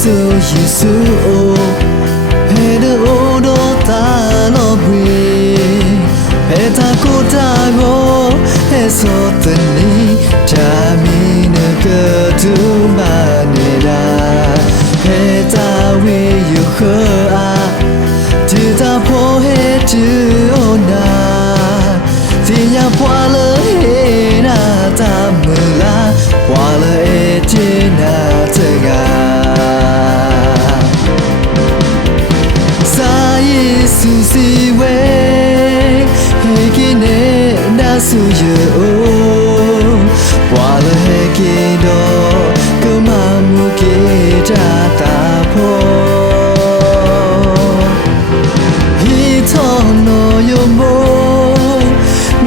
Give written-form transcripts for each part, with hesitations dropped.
Giêsu Giêsu he de odo ta lo bri he ta ko ta go he so tani cha mi ne ke tu ma ne da he ta we you he a tu ta po he tu ona ti ya pwa le he na ta mu la pwa le e ti na te ga Susi we hekine na suye o wala hekido kamamu ke jata po hitono yomo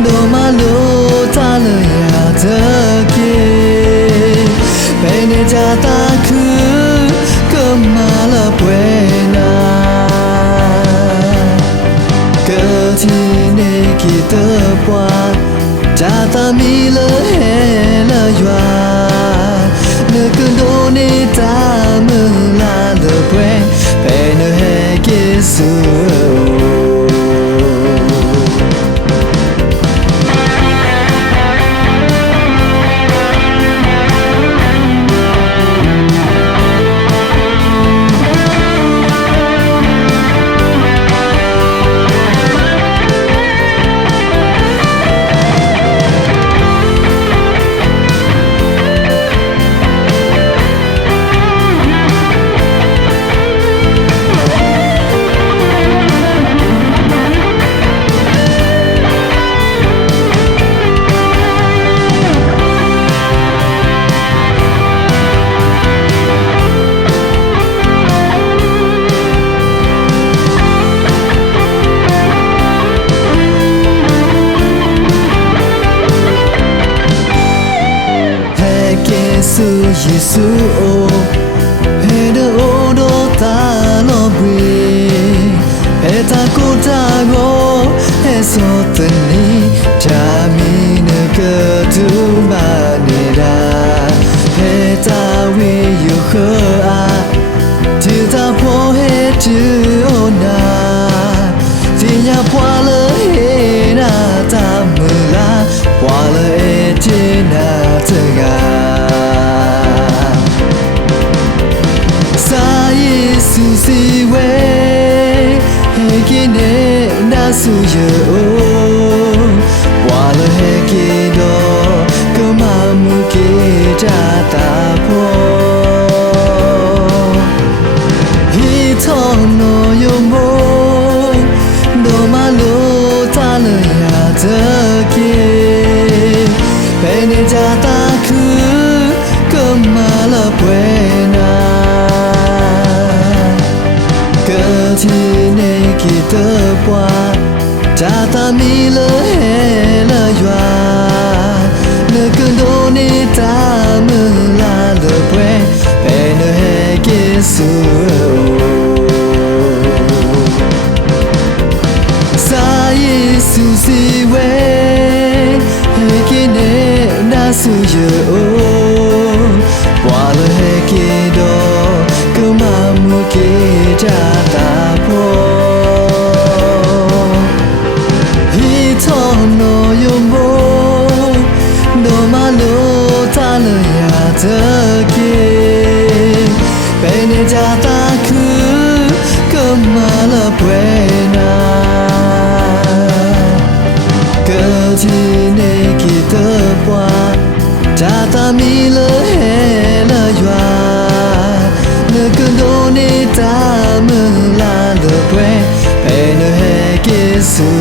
no malo tala ya take bene jata ku kamala buena Tine kita buat jata mila hela yua nekendo ni ta mela lebwe pene he Giêsu Giêsu he de odo ta lo bri he ta ko ta go he so tani cha mi ne ke tu ma ne da he ta we you he a tu ta po he tu ona ti ya pwa le he na ta mu la pwa le e ti na te ga Susi we hekine na suye o wala hekido kamamu ke jata po hitono yomo no malo tala ya take pene jata ku kamala buena Tine kita buat jata mila hela yua nekendo ni ta mela lebwe pene he Giêsu sa Susi we hekine na suye o wala hekido kamamu ke jata po hitono yomo no malo tala ya take bene jata ku kamala buena Tine kita buat jata mila hela yua nekendo ni ta mela lebwe pene he Giêsu